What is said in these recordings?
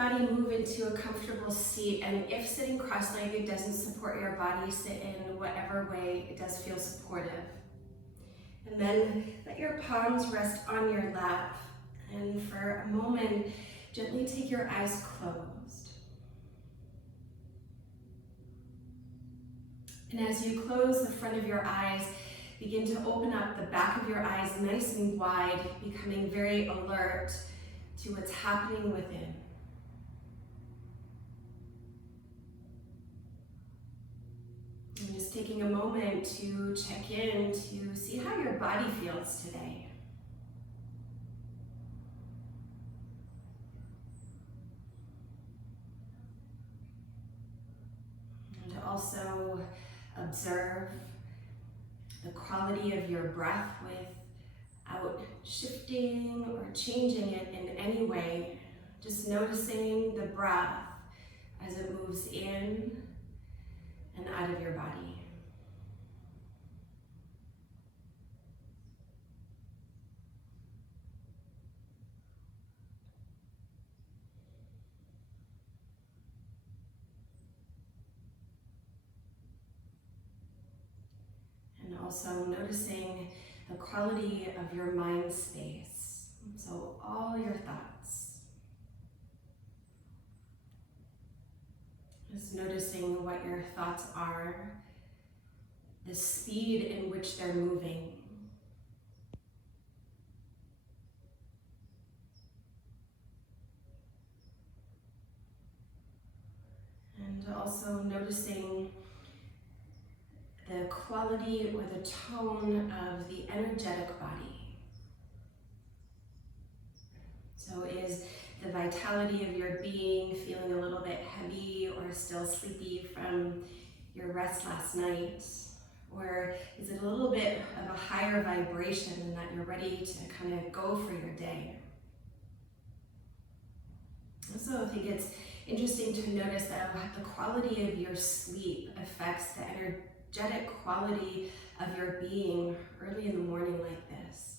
body, move into a comfortable seat, and if sitting cross-legged doesn't support your body, sit in whatever way it does feel supportive. And then let your palms rest on your lap, and for a moment, gently take your eyes closed. And as you close the front of your eyes, begin to open up the back of your eyes nice and wide, becoming very alert to what's happening within. And just taking a moment to check in to see how your body feels today. And also observe the quality of your breath without shifting or changing it in any way. Just noticing the breath as it moves in and out of your body. And also noticing the quality of your mind space. So all your thoughts. Just noticing what your thoughts are, the speed in which they're moving. And also noticing the quality or the tone of the energetic body. So is the vitality of your being feeling a little bit heavy or still sleepy from your rest last night? Or is it a little bit of a higher vibration and that you're ready to kind of go for your day? Also, I think it's interesting to notice that the quality of your sleep affects the energetic quality of your being early in the morning like this.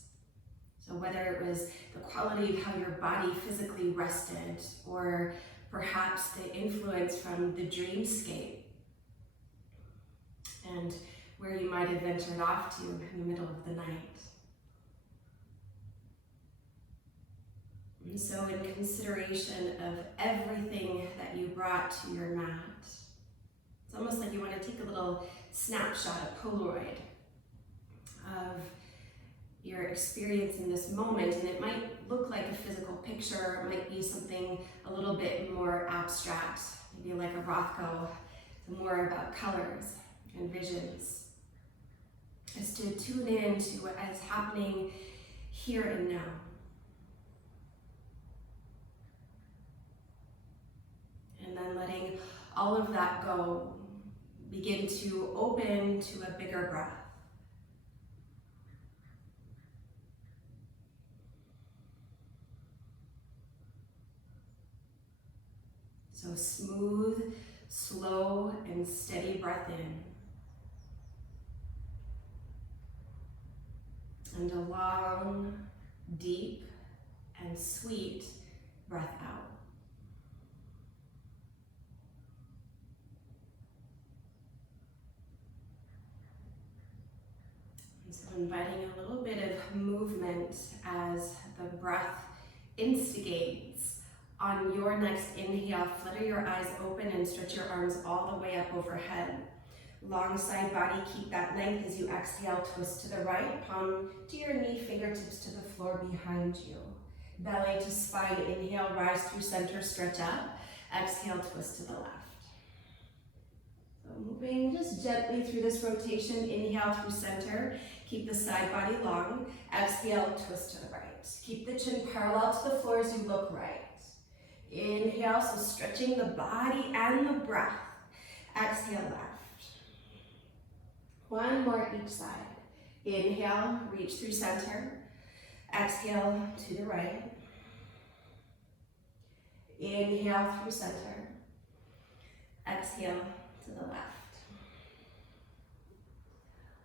So whether it was the quality of how your body physically rested, or perhaps the influence from the dreamscape and where you might have ventured off to in the middle of the night. And so in consideration of everything that you brought to your mat, it's almost like you want to take a little snapshot, a Polaroid of your experience in this moment, and it might look like a physical picture, it might be something a little bit more abstract, maybe like a Rothko, more about colors and visions, is to tune in to what is happening here and now. And then letting all of that go, begin to open to a bigger breath. So smooth, slow, and steady breath in. And a long, deep, and sweet breath out. And so inviting a little bit of movement as the breath instigates. On your next inhale, flutter your eyes open and stretch your arms all the way up overhead. Long side body, keep that length as you exhale, twist to the right, palm to your knee, fingertips to the floor behind you. Belly to spine, inhale, rise through center, stretch up. Exhale, twist to the left. So moving just gently through this rotation, inhale through center, keep the side body long. Exhale, twist to the right. Keep the chin parallel to the floor as you look right. Inhale, so stretching the body and the breath. Exhale, left. One more each side. Inhale, reach through center. Exhale to the right. Inhale through center. Exhale to the left.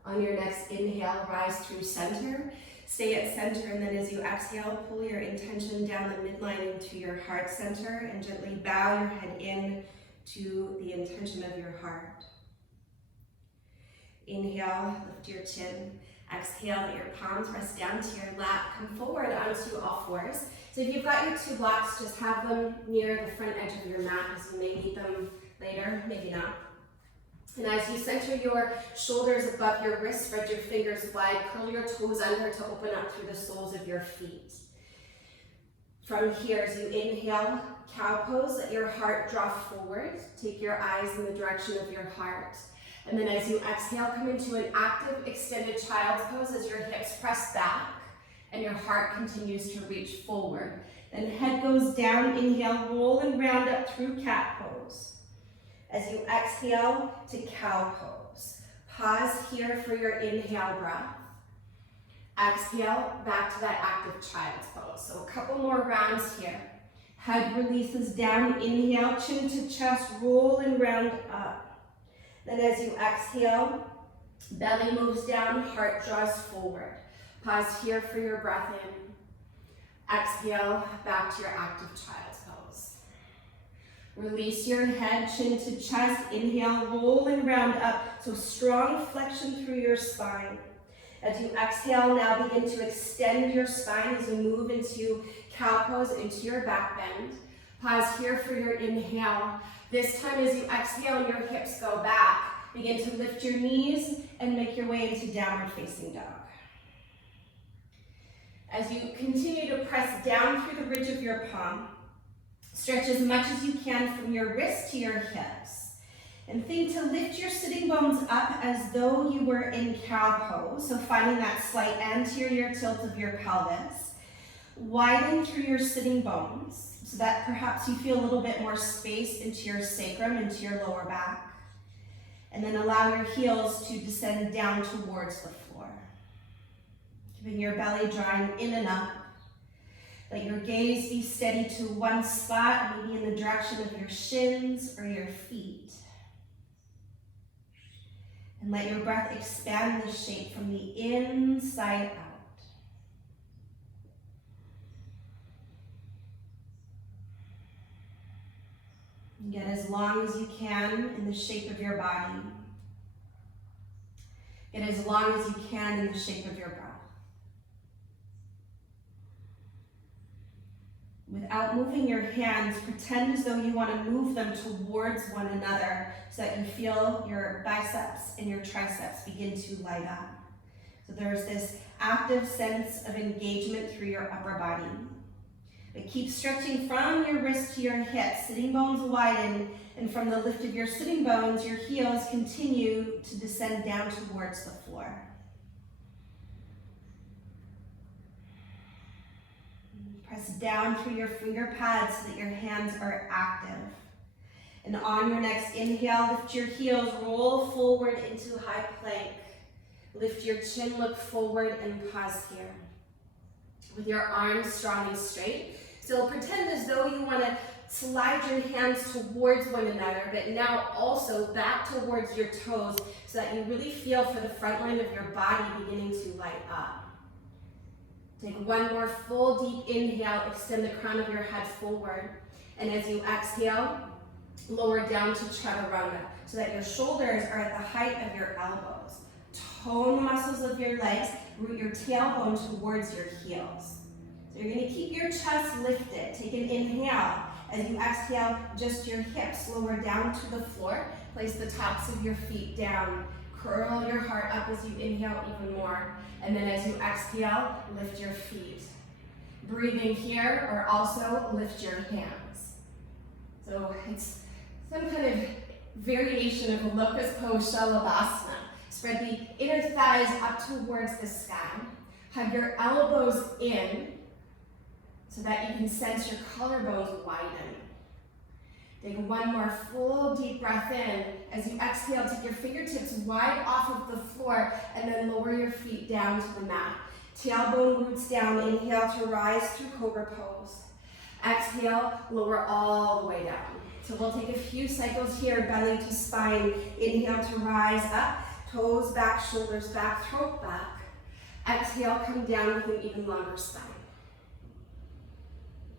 On your next inhale, rise through center. Stay at center, and then as you exhale, pull your intention down the midline into your heart center and gently bow your head in to the intention of your heart. Inhale, lift your chin. Exhale, let your palms rest down to your lap. Come forward onto all fours. So if you've got your 2 blocks, just have them near the front edge of your mat, as you may need them later, maybe not. And as you center your shoulders above your wrists, spread your fingers wide, curl your toes under to open up through the soles of your feet. From here, as you inhale, cow pose, let your heart draw forward. Take your eyes in the direction of your heart. And then as you exhale, come into an active extended child's pose as your hips press back and your heart continues to reach forward. Then head goes down, inhale, roll and round up through cat pose. As you exhale to cow pose, pause here for your inhale breath. Exhale, back to that active child's pose. So a couple more rounds here. Head releases down, inhale, chin to chest, roll and round up. Then as you exhale, belly moves down, heart draws forward. Pause here for your breath in. Exhale, back to your active child's pose. Release your head, chin to chest, inhale, roll and round up. So strong flexion through your spine. As you exhale, now begin to extend your spine as you move into cow pose, into your back bend. Pause here for your inhale. This time as you exhale and your hips go back, begin to lift your knees and make your way into downward facing dog. As you continue to press down through the ridge of your palm, stretch as much as you can from your wrist to your hips. And think to lift your sitting bones up as though you were in cow pose, so finding that slight anterior tilt of your pelvis. Widen through your sitting bones so that perhaps you feel a little bit more space into your sacrum, into your lower back. And then allow your heels to descend down towards the floor. Keeping your belly drawing in and up. Let your gaze be steady to one spot, maybe in the direction of your shins or your feet. And let your breath expand the shape from the inside out. Get as long as you can in the shape of your body. Get as long as you can in the shape of your breath. Without moving your hands, pretend as though you want to move them towards one another so that you feel your biceps and your triceps begin to light up. So there's this active sense of engagement through your upper body. But keep stretching from your wrist to your hips, sitting bones widen, and from the lift of your sitting bones, your heels continue to descend down towards the floor. Press down through your finger pads so that your hands are active. And on your next inhale, lift your heels, roll forward into high plank. Lift your chin, look forward, and pause here. With your arms strong and straight. So pretend as though you want to slide your hands towards one another, but now also back towards your toes so that you really feel for the front line of your body beginning to light up. Take one more full deep inhale, extend the crown of your head forward. And as you exhale, lower down to chaturanga so that your shoulders are at the height of your elbows. Tone the muscles of your legs, root your tailbone towards your heels. So you're going to keep your chest lifted. Take an inhale. As you exhale, just your hips lower down to the floor. Place the tops of your feet down. Curl your heart up as you inhale even more. And then as you exhale, lift your feet. Breathing here, or also lift your hands. So it's some kind of variation of a locust pose, Shalabhasana. Spread the inner thighs up towards the sky. Hug your elbows in so that you can sense your collarbones widen. Take one more full deep breath in. As you exhale, take your fingertips wide off of the floor and then lower your feet down to the mat. Tailbone roots down. Inhale to rise through Cobra Pose. Exhale, lower all the way down. So we'll take a few cycles here, belly to spine. Inhale to rise up. Toes back, shoulders back, throat back. Exhale, come down with an even longer spine.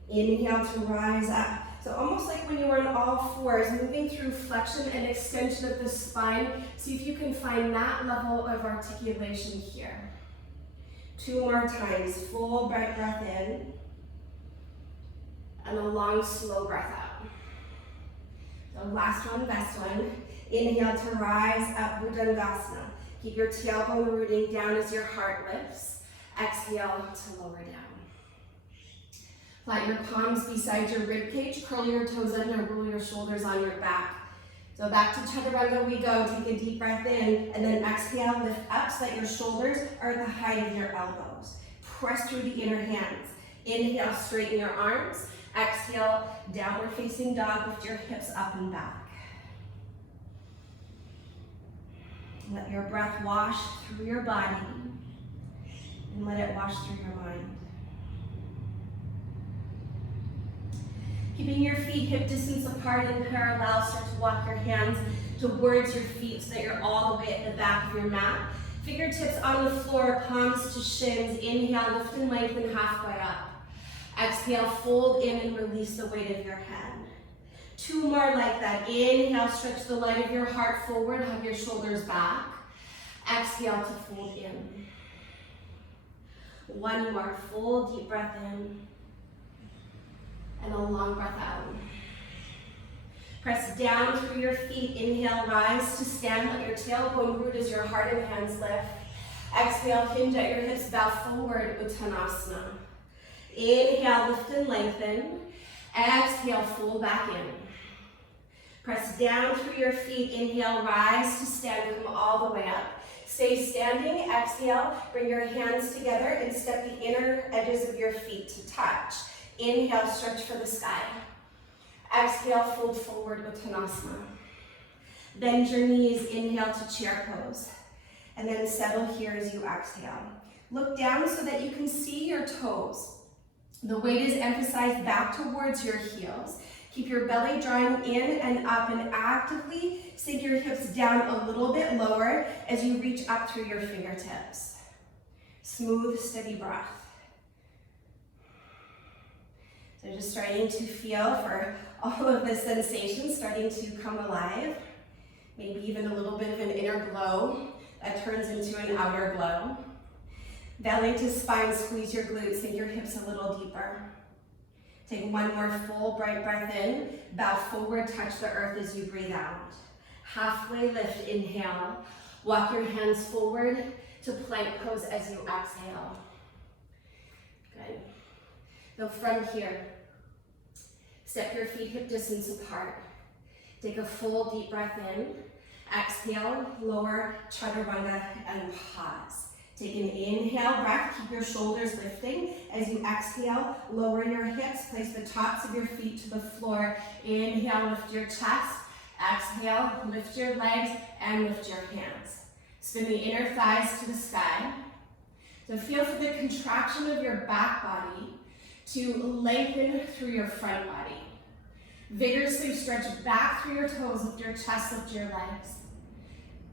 Inhale to rise up. So almost like when you were on all fours, moving through flexion and extension of the spine. See if you can find that level of articulation here. 2 more times. Full bright breath in. And a long, slow breath out. So last one, best one. Inhale to rise up, Bhujangasana. Keep your tailbone rooting down as your heart lifts. Exhale to lower down. Flat your palms beside your rib cage, curl your toes under, roll your shoulders on your back. So back to Chaturanga we go. Take a deep breath in, and then exhale, lift up so that your shoulders are at the height of your elbows. Press through the inner hands. Inhale, straighten your arms. Exhale, downward facing dog, lift your hips up and back. Let your breath wash through your body, and let it wash through your mind. Keeping your feet hip distance apart and parallel, start to walk your hands towards your feet so that you're all the way at the back of your mat. Fingertips on the floor, palms to shins. Inhale, lift and lengthen halfway up. Exhale, fold in and release the weight of your head. 2 more like that. Inhale, stretch the line of your heart forward, hug your shoulders back. Exhale to fold in. 1 more, full deep breath in. And a long breath out. Press down through your feet. Inhale, rise to stand. Let your tailbone root as your heart and hands lift. Exhale, hinge at your hips, bow forward, Uttanasana. Inhale, lift and lengthen. Exhale, fold back in. Press down through your feet. Inhale, rise to stand. Come all the way up. Stay standing. Exhale, bring your hands together and step the inner edges of your feet to touch. Inhale, stretch for the sky. Exhale, fold forward, Uttanasana. Bend your knees, inhale to chair pose. And then settle here as you exhale. Look down so that you can see your toes. The weight is emphasized back towards your heels. Keep your belly drawing in and up, and actively sink your hips down a little bit lower as you reach up through your fingertips. Smooth, steady breath. So just starting to feel for all of the sensations starting to come alive. Maybe even a little bit of an inner glow that turns into an outer glow. Belly to spine, squeeze your glutes, sink your hips a little deeper. Take 1 more full bright breath in. Bow forward, touch the earth as you breathe out. Halfway lift, inhale. Walk your hands forward to plank pose as you exhale. Good. Now from here, step your feet hip distance apart. Take a full deep breath in. Exhale, lower Chaturanga and pause. Take an inhale breath, keep your shoulders lifting. As you exhale, lower your hips, place the tops of your feet to the floor. Inhale, lift your chest. Exhale, lift your legs and lift your hands. Spin the inner thighs to the sky. So feel for the contraction of your back body to lengthen through your front body. Vigorously stretch back through your toes, lift your chest, lift your legs.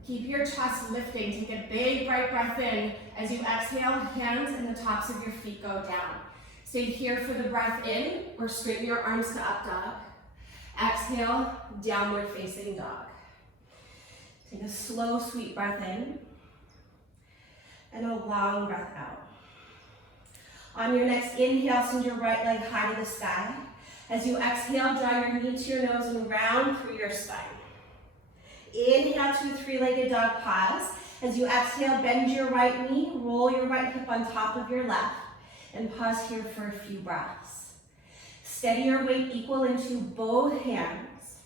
Keep your chest lifting. Take a big bright breath in. As you exhale, hands and the tops of your feet go down. Stay here for the breath in, or straighten your arms to up dog. Exhale, downward facing dog. Take a slow, sweet breath in, and a long breath out. On your next inhale, send your right leg high to the sky. As you exhale, draw your knee to your nose and round through your spine. Inhale to 3-legged dog, pause. As you exhale, bend your right knee, roll your right hip on top of your left, and pause here for a few breaths. Steady your weight equal into both hands.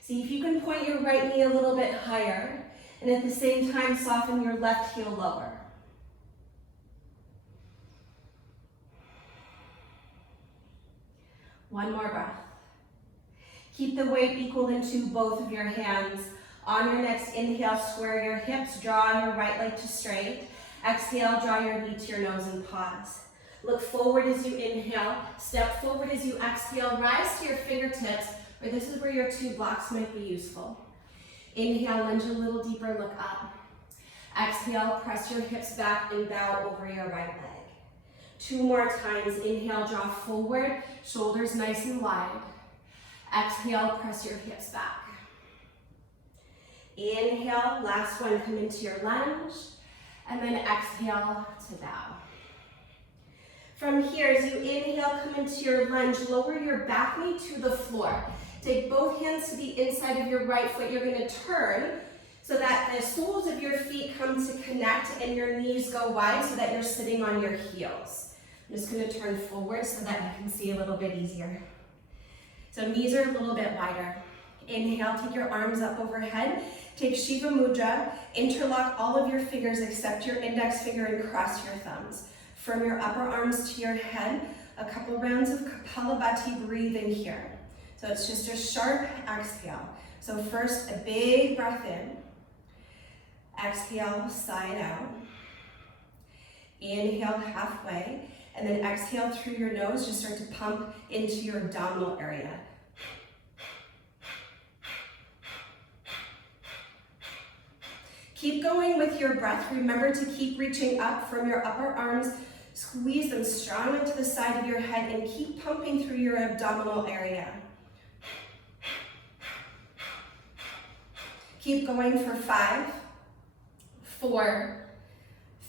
See if you can point your right knee a little bit higher, and at the same time, soften your left heel lower. One more breath. Keep the weight equal into both of your hands. On your next inhale, square your hips, draw your right leg to straight. Exhale, draw your knee to your nose and pause. Look forward as you inhale, step forward as you exhale, rise to your fingertips, or this is where your 2 blocks might be useful. Inhale, lunge a little deeper, look up. Exhale, press your hips back and bow over your right leg. 2 more times. Inhale, draw forward, shoulders nice and wide. Exhale, press your hips back. Inhale, last one, come into your lunge, and then exhale to bow. From here, as you inhale, come into your lunge, lower your back knee to the floor. Take both hands to the inside of your right foot. You're going to turn so that the soles of your feet come to connect and your knees go wide so that you're sitting on your heels. I'm just going to turn forward so that you can see a little bit easier. So knees are a little bit wider. Inhale, take your arms up overhead. Take Shiva Mudra. Interlock all of your fingers except your index finger and cross your thumbs. From your upper arms to your head, a couple rounds of Kapalabhati breathing here. So it's just a sharp exhale. So first, a big breath in. Exhale, side out. Inhale halfway. And then exhale through your nose. Just start to pump into your abdominal area. Keep going with your breath. Remember to keep reaching up from your upper arms. Squeeze them strong into the side of your head and keep pumping through your abdominal area. Keep going for 5, 4,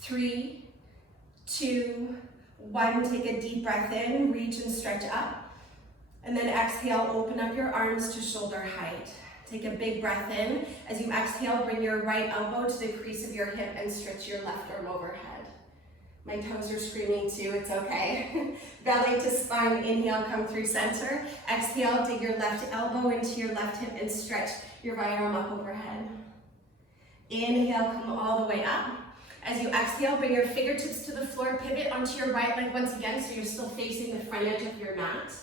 3, 2, 1. Take a deep breath in, reach and stretch up. And then exhale, open up your arms to shoulder height. Take a big breath in. As you exhale, bring your right elbow to the crease of your hip and stretch your left arm overhead. My toes are screaming too, it's okay. Belly to spine, inhale, come through center. Exhale, dig your left elbow into your left hip and stretch your right arm up overhead. Inhale, come all the way up. As you exhale, bring your fingertips to the floor, pivot onto your right leg once again so you're still facing the front edge of your mat.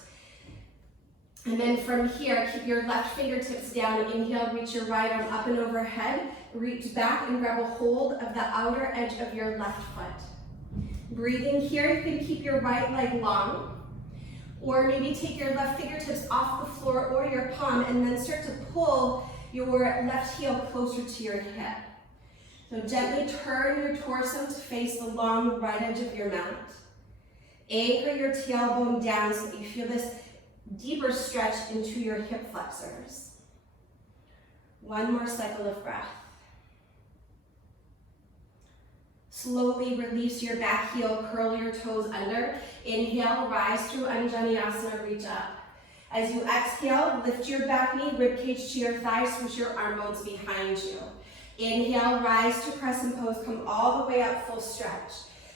And then from here, keep your left fingertips down. Inhale, reach your right arm up and overhead. Reach back and grab a hold of the outer edge of your left foot. Breathing here, you can keep your right leg long, or maybe take your left fingertips off the floor or your palm and then start to pull your left heel closer to your hip. So gently turn your torso to face the long right edge of your mat. Anchor your tailbone down so that you feel this deeper stretch into your hip flexors. 1 more cycle of breath. Slowly release your back heel, curl your toes under. Inhale, rise through Anjaneyasana, reach up. As you exhale, lift your back knee, ribcage to your thigh, switch your arm bones behind you. Inhale, rise to crescent pose, come all the way up, full stretch.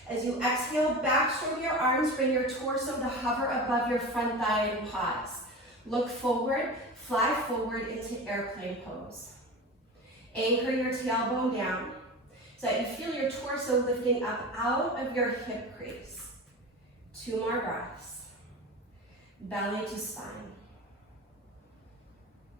As you exhale, back stroke your arms, bring your torso to hover above your front thigh and pause. Look forward, fly forward into airplane pose. Anchor your tailbone down so that you feel your torso lifting up out of your hip crease. 2 more breaths. Belly to spine.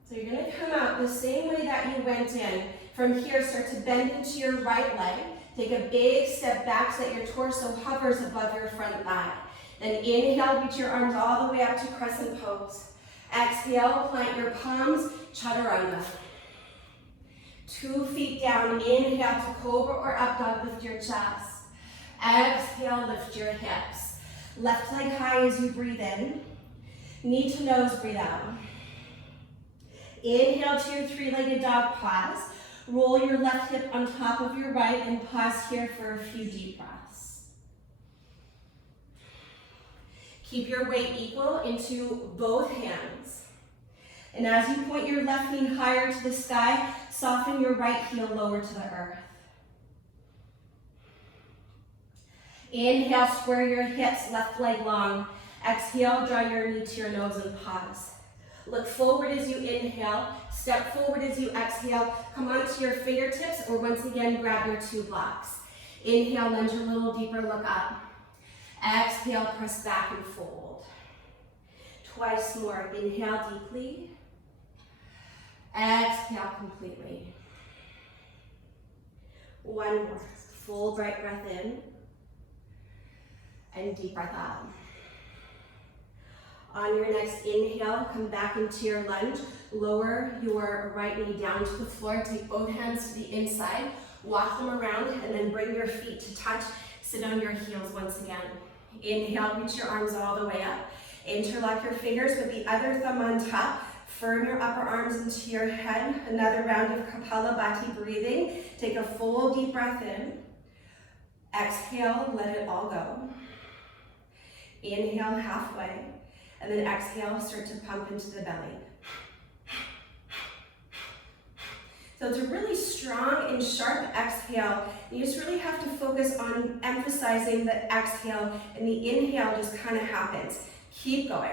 So you're going to come out the same way that you went in. From here, start to bend into your right leg. Take a big step back so that your torso hovers above your front thigh. Then inhale, reach your arms all the way up to crescent pose. Exhale, plant your palms, chaturanga. 2 feet down, inhale to cobra or up dog, lift your chest. Exhale, lift your hips. Left leg high as you breathe in. Knee to nose, breathe out. Inhale to your 3-legged dog, pause. Roll your left hip on top of your right and pause here for a few deep breaths. Keep your weight equal into both hands. And as you point your left knee higher to the sky, soften your right heel lower to the earth. Inhale, square your hips, left leg long. Exhale, draw your knee to your nose and pause. Look forward as you inhale, step forward as you exhale, come onto your fingertips, or once again, grab your 2 blocks. Inhale, lunge a little deeper, look up. Exhale, press back and fold. Twice more, inhale deeply. Exhale completely. 1 more, full bright breath in, and deep breath out. On your next inhale, come back into your lunge. Lower your right knee down to the floor. Take both hands to the inside. Walk them around and then bring your feet to touch. Sit on your heels once again. Inhale, reach your arms all the way up. Interlock your fingers with the other thumb on top. Firm your upper arms into your head. Another round of Kapalabhati breathing. Take a full deep breath in. Exhale, let it all go. Inhale halfway. And then exhale, start to pump into the belly. So it's a really strong and sharp exhale. You just really have to focus on emphasizing the exhale, and the inhale just kind of happens. Keep going.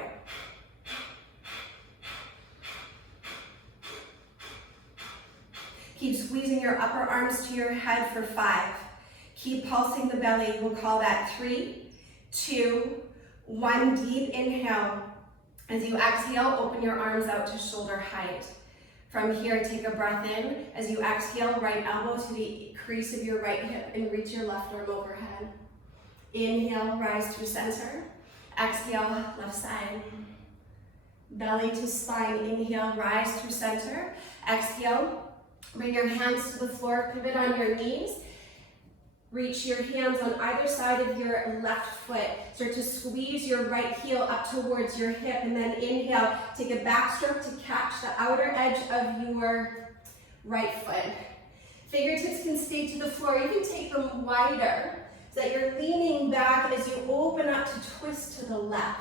Keep squeezing your upper arms to your head for 5. Keep pulsing the belly. We'll call that 3, 2, 1. Deep inhale. As you exhale, open your arms out to shoulder height. From here, take a breath in. As you exhale, right elbow to the crease of your right hip and reach your left arm overhead. Inhale, rise through center. Exhale, left side. Belly to spine. Inhale, rise through center. Exhale, bring your hands to the floor, pivot on your knees. Reach your hands on either side of your left foot. Start to squeeze your right heel up towards your hip, and then inhale, take a backstroke to catch the outer edge of your right foot. Fingertips can stay to the floor. You can take them wider so that you're leaning back as you open up to twist to the left.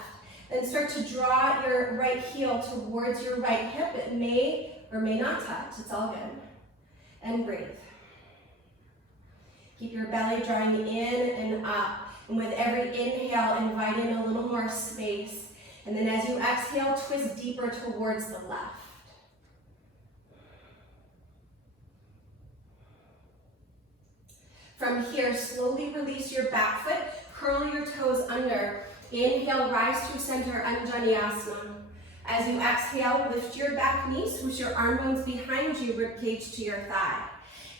Then start to draw your right heel towards your right hip. It may or may not touch. It's all good. And breathe. Keep your belly drawing in and up. And with every inhale, invite in a little more space. And then as you exhale, twist deeper towards the left. From here, slowly release your back foot. Curl your toes under. Inhale, rise through center, Anjaneyasana. As you exhale, lift your back knee, swoosh your arm bones behind you, ribcage to your thigh.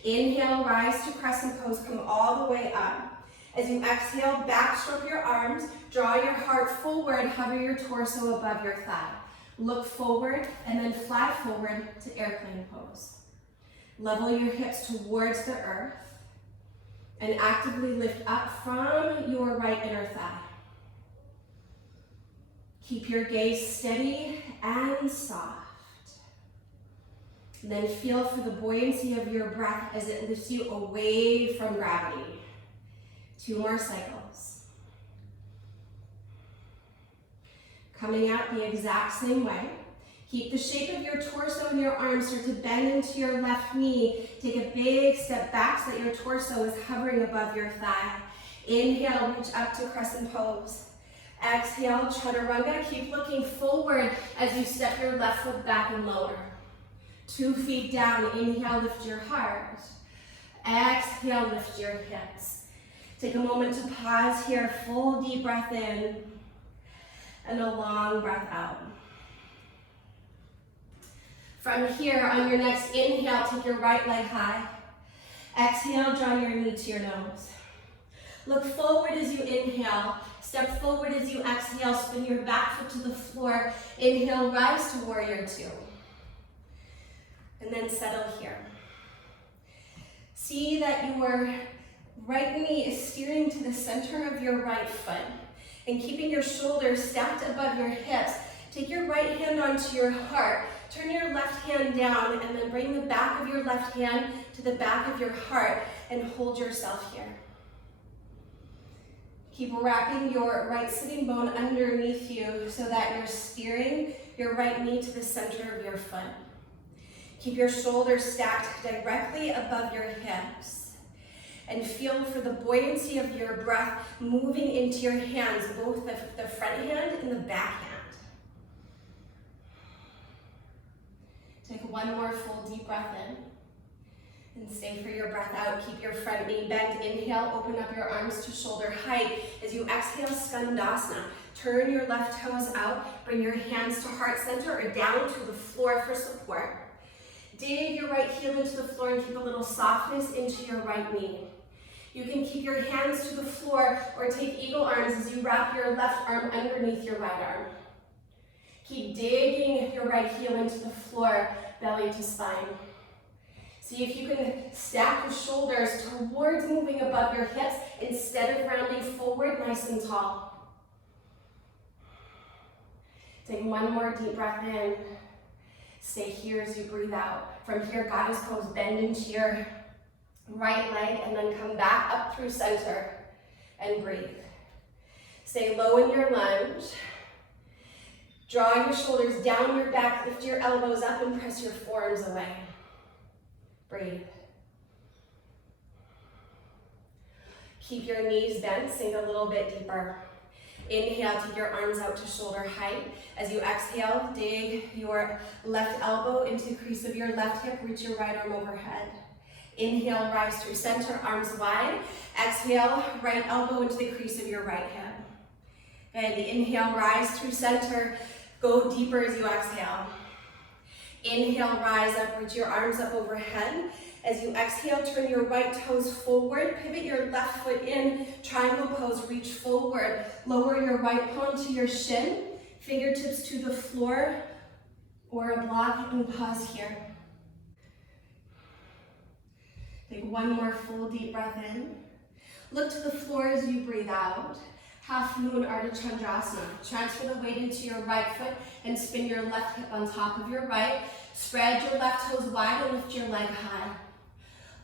Inhale, rise to crescent pose, come all the way up. As you exhale, backstroke your arms, draw your heart forward, hover your torso above your thigh. Look forward and then fly forward to airplane pose. Level your hips towards the earth and actively lift up from your right inner thigh. Keep your gaze steady and soft. And then feel for the buoyancy of your breath as it lifts you away from gravity. 2 more cycles. Coming out the exact same way. Keep the shape of your torso and your arms. Start to bend into your left knee. Take a big step back so that your torso is hovering above your thigh. Inhale, reach up to crescent pose. Exhale, chaturanga. Keep looking forward as you step your left foot back and lower. 2 feet down. Inhale, lift your heart. Exhale, lift your hips. Take a moment to pause here. Full deep breath in and a long breath out. From here, on your next inhale, take your right leg high. Exhale, draw your knee to your nose. Look forward as you inhale. Step forward as you exhale. Spin your back foot to the floor. Inhale, rise to warrior 2. And then settle here. See that your right knee is steering to the center of your right foot. And keeping your shoulders stacked above your hips, take your right hand onto your heart. Turn your left hand down and then bring the back of your left hand to the back of your heart and hold yourself here. Keep wrapping your right sitting bone underneath you so that you're steering your right knee to the center of your foot. Keep your shoulders stacked directly above your hips. And feel for the buoyancy of your breath moving into your hands, both the front hand and the back hand. Take 1 more full deep breath in. And stay for your breath out. Keep your front knee bent. Inhale, open up your arms to shoulder height. As you exhale, Skandasana. Turn your left toes out. Bring your hands to heart center or down to the floor for support. Dig your right heel into the floor and keep a little softness into your right knee. You can keep your hands to the floor or take eagle arms as you wrap your left arm underneath your right arm. Keep digging your right heel into the floor, belly to spine. See if you can stack your shoulders towards moving above your hips instead of rounding forward nice and tall. Take one more deep breath in. Stay here as you breathe out. From here, goddess pose, bend into your right leg and then come back up through center and breathe. Stay low in your lunge. Draw your shoulders down your back, lift your elbows up and press your forearms away. Breathe. Keep your knees bent, sink a little bit deeper. Inhale, take your arms out to shoulder height. As you exhale, dig your left elbow into the crease of your left hip, reach your right arm overhead. Inhale, rise through center, arms wide. Exhale, right elbow into the crease of your right hip. Okay, inhale, rise through center, go deeper as you exhale. Inhale, rise up, reach your arms up overhead. As you exhale, turn your right toes forward, pivot your left foot in, triangle pose, reach forward. Lower your right palm to your shin, fingertips to the floor or a block, and pause here. Take one more full deep breath in. Look to the floor as you breathe out. Half moon Ardha Chandrasana. Transfer the weight into your right foot and spin your left hip on top of your right. Spread your left toes wide and lift your leg high.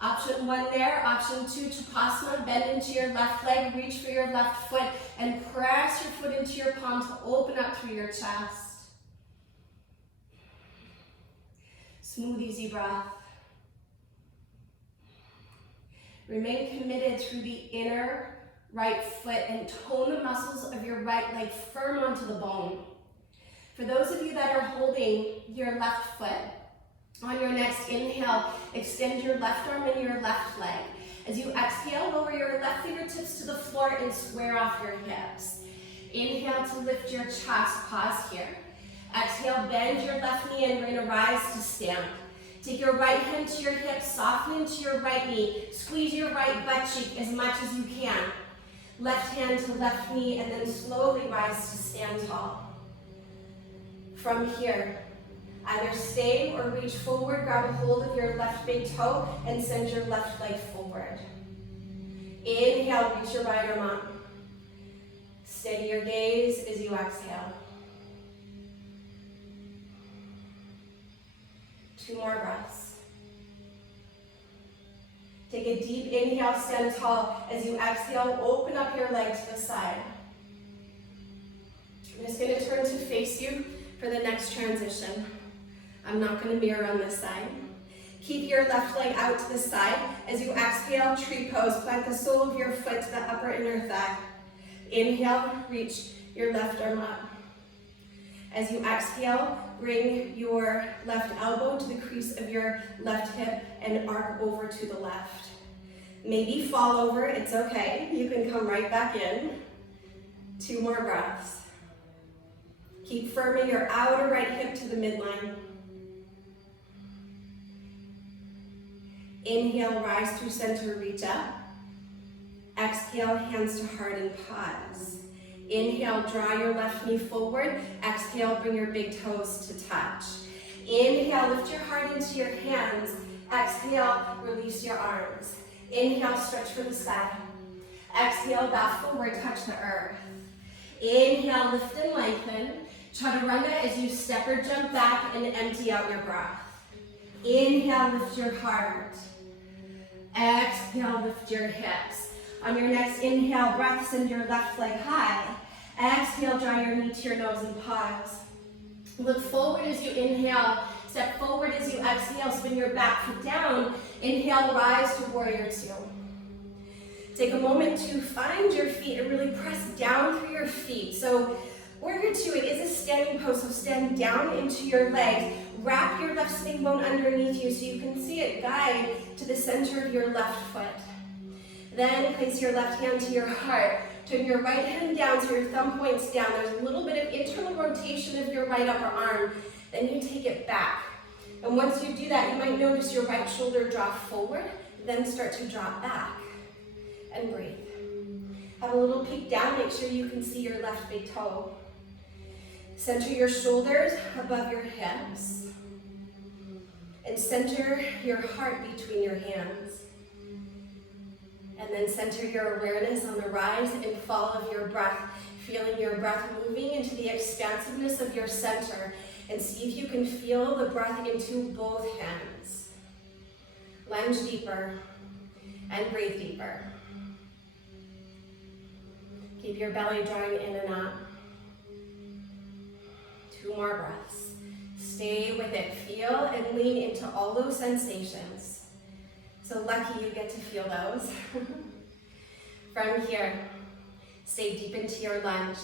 Option 1 there. Option 2, Trikonasana. Bend into your left leg, reach for your left foot, and press your foot into your palm to open up through your chest. Smooth, easy breath. Remain committed through the inner right foot and tone the muscles of your right leg firm onto the bone. For those of you that are holding your left foot, on your next inhale, extend your left arm and your left leg. As you exhale, lower your left fingertips to the floor and square off your hips. Inhale to lift your chest, pause here. Exhale, bend your left knee and we're gonna rise to stand. Take your right hand to your hip, soften into your right knee. Squeeze your right butt cheek as much as you can. Left hand to left knee and then slowly rise to stand tall. From here, either stay or reach forward, grab a hold of your left big toe and send your left leg forward. Inhale, reach your right arm up. Steady your gaze as you exhale. 2 more breaths. Take a deep inhale, stand tall. As you exhale, open up your leg to the side. I'm just going to turn to face you for the next transition. I'm not going to mirror on this side. Keep your left leg out to the side. As you exhale, tree pose. Plant the sole of your foot to the upper inner thigh. Inhale, reach your left arm up. As you exhale, bring your left elbow to the crease of your left hip and arc over to the left. Maybe fall over, it's okay. You can come right back in. 2 more breaths. Keep firming your outer right hip to the midline. Inhale, rise through center, reach up. Exhale, hands to heart and pause. Inhale, draw your left knee forward. Exhale, bring your big toes to touch. Inhale, lift your heart into your hands. Exhale, release your arms. Inhale, stretch for the sky. Exhale, bow forward, touch the earth. Inhale, lift and lengthen. Chaturanga as you step or jump back and empty out your breath. Inhale, lift your heart. Exhale, lift your hips. On your next inhale, breath, send your left leg high. Exhale, draw your knee to your nose and pause. Look forward as you inhale. Step forward as you exhale. Spin your back foot down. Inhale, rise to warrior 2. Take a moment to find your feet and really press down through your feet. So warrior 2, it is a standing pose, so stand down into your legs. Wrap your left sitting bone underneath you so you can see it guide to the center of your left foot. Then place your left hand to your heart. Turn your right hand down so your thumb points down. There's a little bit of internal rotation of your right upper arm. Then you take it back. And once you do that, you might notice your right shoulder drop forward, then start to drop back. And breathe. Have a little peek down, make sure you can see your left big toe. Center your shoulders above your hips. And center your heart between your hands. And then center your awareness on the rise and fall of your breath, feeling your breath moving into the expansiveness of your center. And see if you can feel the breath into both hands. Lunge deeper and breathe deeper. Keep your belly drawing in and up. 2 more breaths. Stay with it. Feel and lean into all those sensations. So lucky you get to feel those. From here, stay deep into your lunge.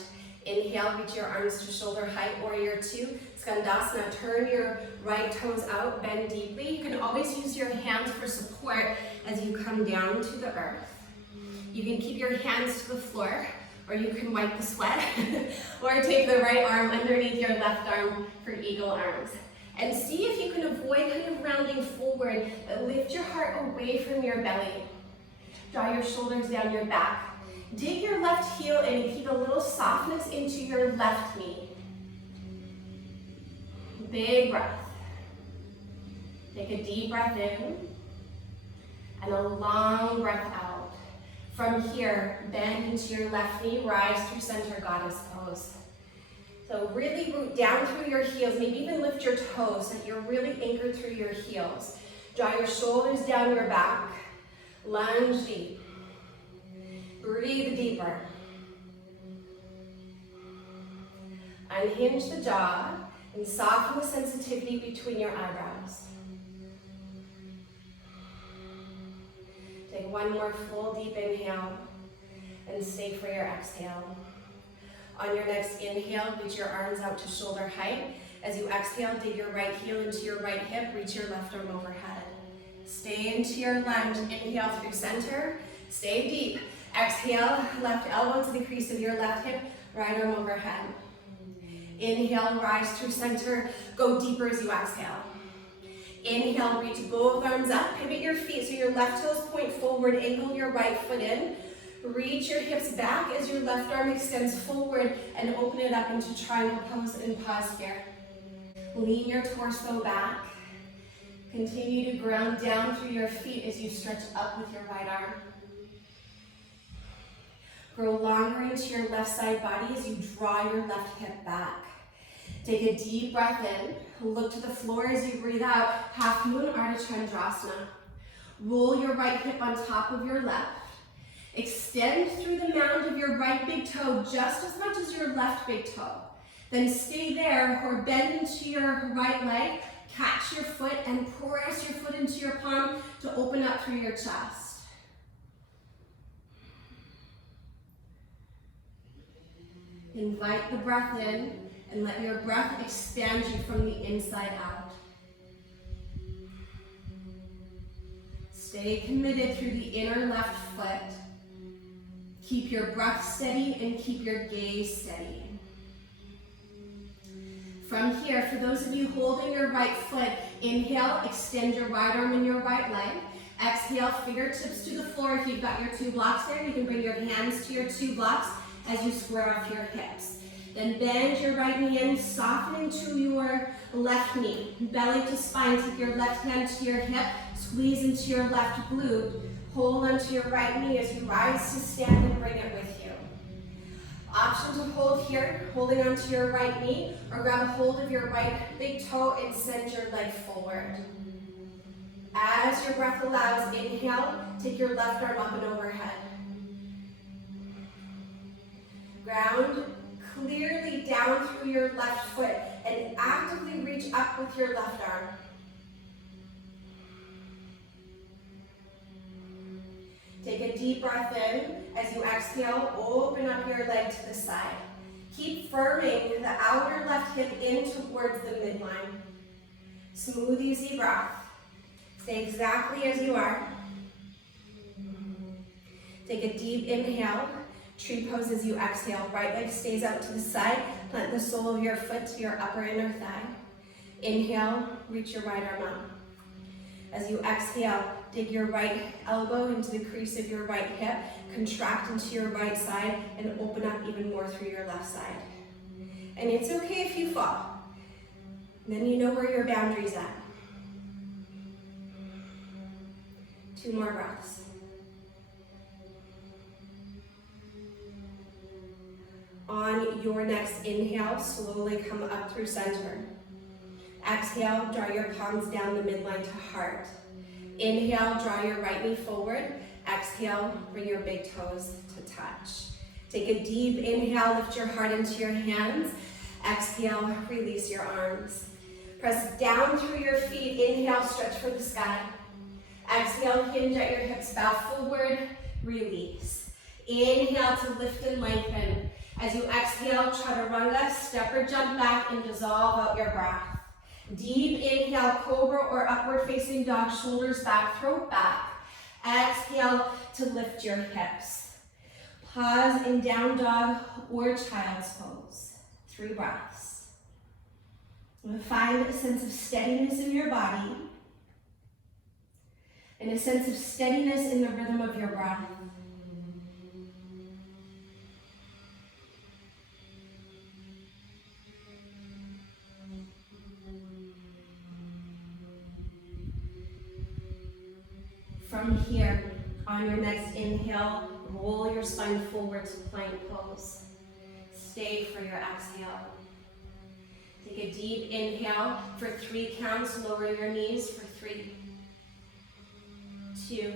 Inhale, reach your arms to shoulder height, warrior 2. Skandasana, turn your right toes out, bend deeply. You can always use your hands for support as you come down to the earth. You can keep your hands to the floor, or you can wipe the sweat, or take the right arm underneath your left arm for eagle arms. And see if you can avoid kind of rounding forward, but lift your heart away from your belly. Draw your shoulders down your back. Dig your left heel in and keep a little softness into your left knee. Big breath. Take a deep breath in and a long breath out. From here, bend into your left knee, rise through center goddess pose. So really root down through your heels, maybe even lift your toes so that you're really anchored through your heels. Draw your shoulders down your back, lunge deep. Breathe deeper. Unhinge the jaw and soften the sensitivity between your eyebrows. Take 1 more full deep inhale and stay for your exhale. On your next inhale, reach your arms out to shoulder height. As you exhale, dig your right heel into your right hip, reach your left arm overhead. Stay into your lunge, inhale through center, stay deep. Exhale, left elbow to the crease of your left hip, right arm overhead. Inhale, rise through center, go deeper as you exhale. Inhale, reach both arms up, pivot your feet so your left toes point forward, angle your right foot in. Reach your hips back as your left arm extends forward and open it up into triangle pose and pause here. Lean your torso back. Continue to ground down through your feet as you stretch up with your right arm. Grow longer into your left side body as you draw your left hip back. Take a deep breath in. Look to the floor as you breathe out. Half moon Ardha Chandrasana. Roll your right hip on top of your left. Extend through the mound of your right big toe just as much as your left big toe. Then stay there or bend into your right leg. Catch your foot and press your foot into your palm to open up through your chest. Invite the breath in and let your breath expand you from the inside out. Stay committed through the inner left foot. Keep your breath steady and keep your gaze steady. From here, for those of you holding your right foot, inhale, extend your right arm and your right leg. Exhale, fingertips to the floor. If you've got your 2 blocks there, you can bring your hands to your 2 blocks as you square off your hips. Then bend your right knee in, soften into your left knee. Belly to spine, take your left hand to your hip, squeeze into your left glute. Hold onto your right knee as you rise to stand and bring it with you. Option to hold here, holding onto your right knee, or grab a hold of your right big toe and send your leg forward. As your breath allows, inhale, take your left arm up and overhead. Ground clearly down through your left foot and actively reach up with your left arm. Take a deep breath in. As you exhale, open up your leg to the side. Keep firming the outer left hip in towards the midline. Smooth, easy breath. Stay exactly as you are. Take a deep inhale. Tree pose as you exhale. Right leg stays out to the side. Plant the sole of your foot to your upper inner thigh. Inhale, reach your right arm up. As you exhale, dig your right elbow into the crease of your right hip, contract into your right side, and open up even more through your left side. And it's okay if you fall. Then you know where your boundary's at. 2 more breaths. On your next inhale, slowly come up through center. Exhale, draw your palms down the midline to heart. Inhale, draw your right knee forward. Exhale, bring your big toes to touch. Take a deep inhale, lift your heart into your hands. Exhale, release your arms. Press down through your feet. Inhale, stretch for the sky. Exhale, hinge at your hips, bow forward, release. Inhale to lift and lengthen. As you exhale, chaturanga, step or jump back and dissolve out your breath. Deep inhale, cobra or upward facing dog, shoulders back, throat back. Exhale to lift your hips. Pause in down dog or child's pose. 3 breaths. Find a sense of steadiness in your body and a sense of steadiness in the rhythm of your breath. From here, on your next inhale, roll your spine forward to plank pose. Stay for your exhale. Take a deep inhale for 3 counts. Lower your knees for 3, 2,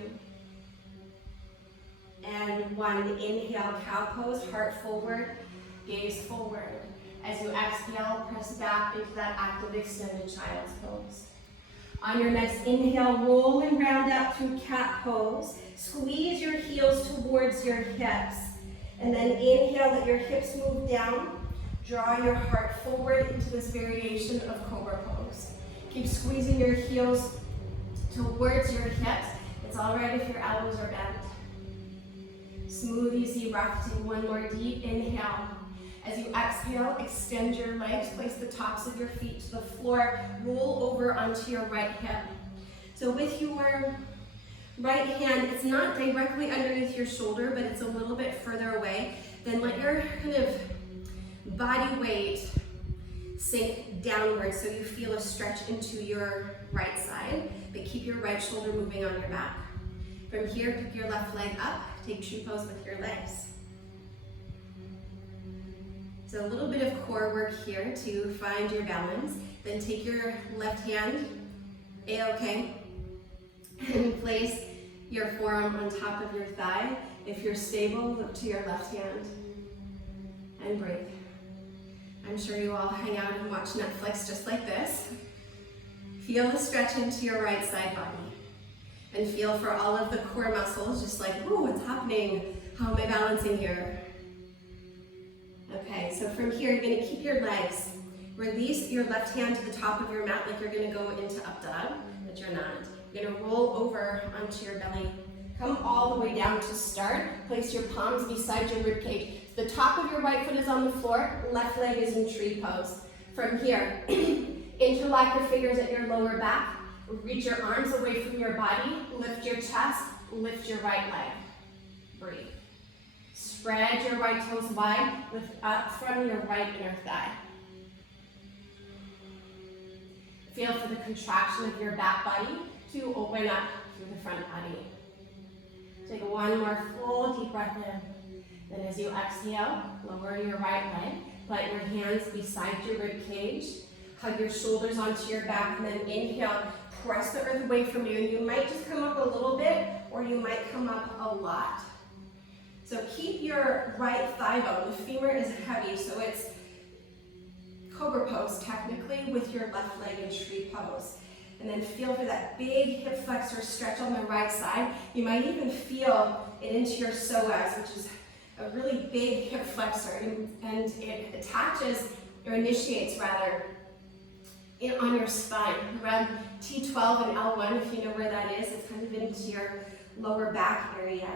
and 1. Inhale, cow pose, heart forward, gaze forward. As you exhale, press back into that active extended child's pose. On your next inhale, roll and round up through cat pose. Squeeze your heels towards your hips. And then inhale, let your hips move down. Draw your heart forward into this variation of cobra pose. Keep squeezing your heels towards your hips. It's all right if your elbows are bent. Smooth, easy breath. Take 1 more deep inhale. As you exhale, extend your legs, place the tops of your feet to the floor, roll over onto your right hip. So with your right hand, it's not directly underneath your shoulder, but it's a little bit further away. Then let your kind of body weight sink downward so you feel a stretch into your right side, but keep your right shoulder moving on your back. From here, pick your left leg up, take tree pose with your legs. So a little bit of core work here to find your balance. Then take your left hand, A-OK, and place your forearm on top of your thigh. If you're stable, look to your left hand and breathe. I'm sure you all hang out and watch Netflix just like this. Feel the stretch into your right side body and feel for all of the core muscles, just like, ooh, what's happening? How am I balancing here? Okay, so from here, you're gonna keep your legs. Release your left hand to the top of your mat like you're gonna go into up dog, but you're not. You're gonna roll over onto your belly. Come all the way down to start. Place your palms beside your rib cage. The top of your right foot is on the floor, left leg is in tree pose. From here, interlock your fingers at your lower back. Reach your arms away from your body. Lift your chest, lift your right leg. Breathe. Spread your right toes wide, lift up from your right inner thigh. Feel for the contraction of your back body to open up through the front body. Take 1 more full deep breath in. Then as you exhale, lower your right leg. Let your hands beside your rib cage. Hug your shoulders onto your back, and then inhale, press the earth away from you. And you might just come up a little bit, or you might come up a lot. So keep your right thigh bone. The femur is heavy, so it's cobra pose technically with your left leg in tree pose. And then feel for that big hip flexor stretch on the right side. You might even feel it into your psoas, which is a really big hip flexor, and it attaches, or initiates rather, on your spine, around T12 and L1, if you know where that is. It's kind of into your lower back area.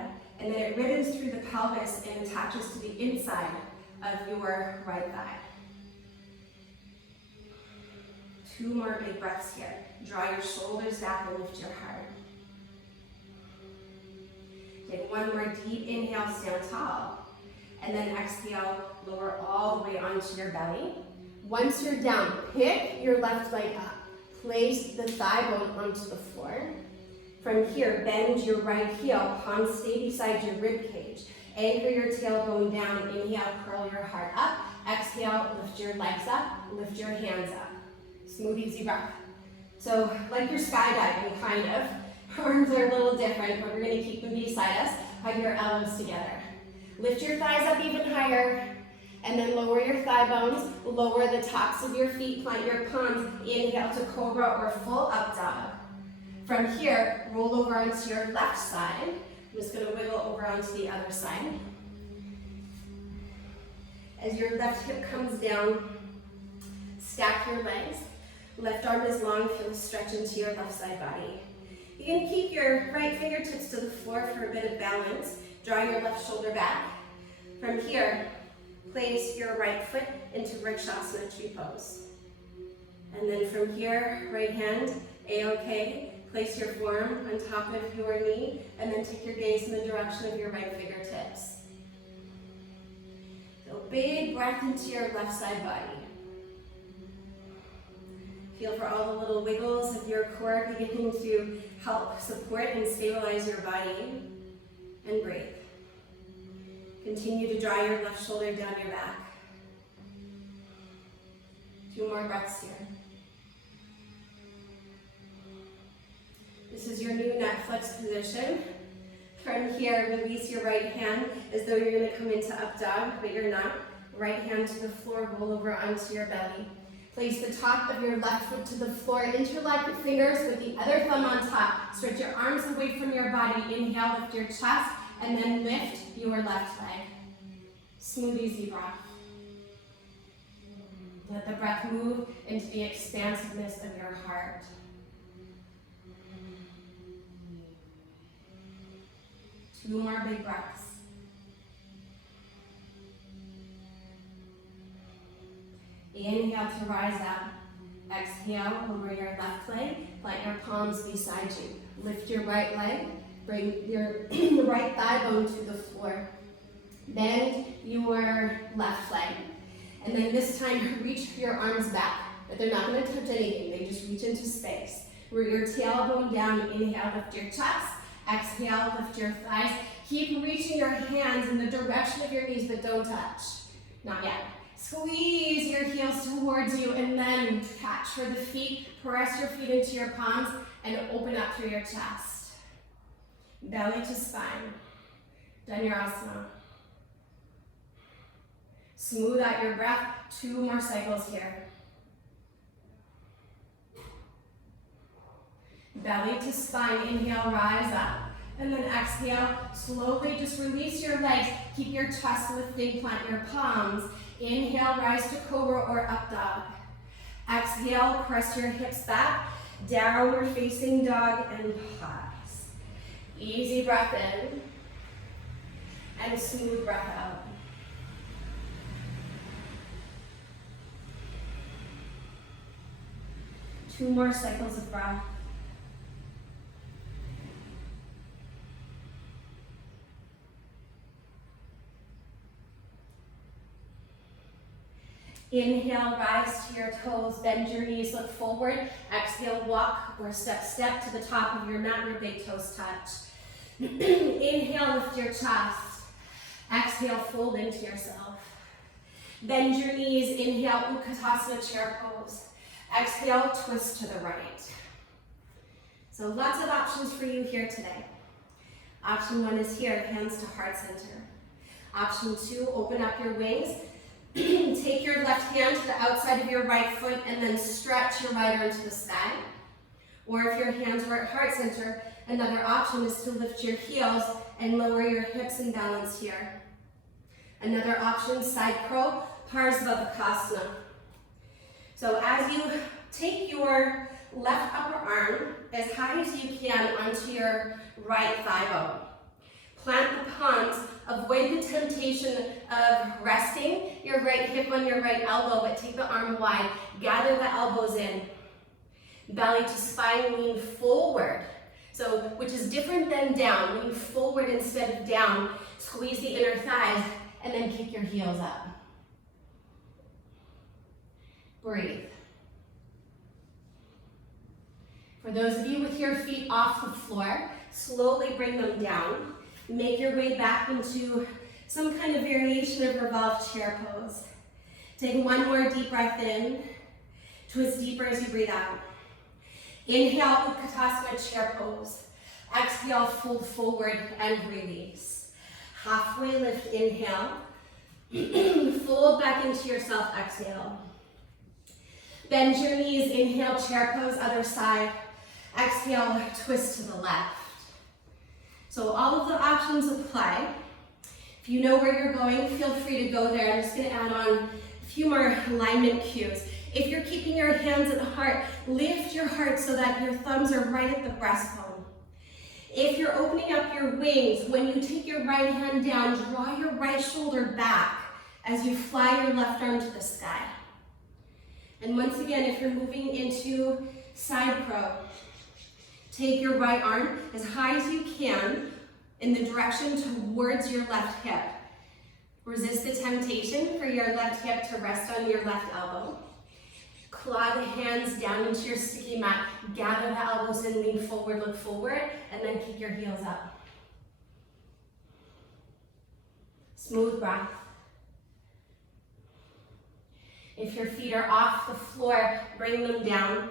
And then it ribbons through the pelvis and attaches to the inside of your right thigh. 2 more big breaths here. Draw your shoulders back and lift your heart. Take 1 more deep inhale, stand tall. And then exhale, lower all the way onto your belly. Once you're down, pick your left leg up. Place the thigh bone onto the floor. From here, bend your right heel, palms stay beside your rib cage. Anchor your tailbone down, inhale, curl your heart up. Exhale, lift your legs up, lift your hands up. Smooth, easy breath. So like you're skydiving, kind of. Arms are a little different, but we're gonna keep them beside us. Hug your elbows together. Lift your thighs up even higher, and then lower your thigh bones, lower the tops of your feet, plant your palms, inhale to cobra or full up dog. From here, roll over onto your left side. I'm just gonna wiggle over onto the other side. As your left hip comes down, stack your legs. Left arm is long, feel a stretch into your left side body. You can keep your right fingertips to the floor for a bit of balance. Draw your left shoulder back. From here, place your right foot into Vrikshasana, tree pose. And then from here, right hand, A-OK. Place your forearm on top of your knee, and then take your gaze in the direction of your right fingertips. So big breath into your left side body. Feel for all the little wiggles of your core beginning to help support and stabilize your body. And breathe. Continue to draw your left shoulder down your back. 2 more breaths here. This is your new Netflix position. From here, release your right hand as though you're gonna come into up dog, but you're not. Right hand to the floor, roll over onto your belly. Place the top of your left foot to the floor, interlock your fingers with the other thumb on top. Stretch your arms away from your body. Inhale, lift your chest, and then lift your left leg. Smooth, easy breath. Let the breath move into the expansiveness of your heart. Two more big breaths. Inhale to rise up. Exhale, lower your left leg, plant your palms beside you. Lift your right leg, bring your right thigh bone to the floor. Bend your left leg. And then this time, reach your arms back, but they're not gonna touch anything, they just reach into space. Root your tailbone down, inhale, lift your chest. Exhale, lift your thighs. Keep reaching your hands in the direction of your knees, but don't touch. Not yet. Squeeze your heels towards you and then catch for the feet. Press your feet into your palms and open up through your chest. Belly to spine. Dhanurasana. Smooth out your breath. 2 more cycles here. Belly to spine. Inhale, rise up. And then exhale, slowly just release your legs. Keep your chest lifting, plant your palms. Inhale, rise to cobra or up dog. Exhale, press your hips back, downward facing dog, and pause. Easy breath in, and smooth breath out. Two more cycles of breath. Inhale, rise to your toes, bend your knees, look forward. Exhale, walk or step to the top of your mat, your big toes touch. Inhale, lift your chest. Exhale, fold into yourself. Bend your knees, inhale, Utkatasana chair pose. Exhale, twist to the right. So lots of options for you here today. Option 1 is here, hands to heart center. Option 2, open up your wings. Take your left hand to the outside of your right foot and then stretch your right arm to the sky. Or if your hands are at heart center, another option is to lift your heels and lower your hips and balance here. Another option, side crow, Parsvabhakasana. So as you take your left upper arm as high as you can onto your right thigh bone. Plant the palms, avoid the temptation of resting your right hip on your right elbow, but take the arm wide. Gather the elbows in. Belly to spine, lean forward. So, which is different than down. Lean forward instead of down. Squeeze the inner thighs, and then kick your heels up. Breathe. For those of you with your feet off the floor, slowly bring them down. Make your way back into some kind of variation of revolved chair pose. Take one more deep breath in. Twist deeper as you breathe out. Inhale, Utkatasana chair pose. Exhale, fold forward and release. Halfway lift, inhale. Fold back into yourself, exhale. Bend your knees, inhale, chair pose, other side. Exhale, twist to the left. So all of the options apply. If you know where you're going, feel free to go there. I'm just gonna add on a few more alignment cues. If you're keeping your hands at the heart, lift your heart so that your thumbs are right at the breastbone. If you're opening up your wings, when you take your right hand down, draw your right shoulder back as you fly your left arm to the sky. And once again, if you're moving into side crow, take your right arm as high as you can in the direction towards your left hip. Resist the temptation for your left hip to rest on your left elbow. Claw the hands down into your sticky mat. Gather the elbows in, lean forward, look forward, and then kick your heels up. Smooth breath. If your feet are off the floor, bring them down.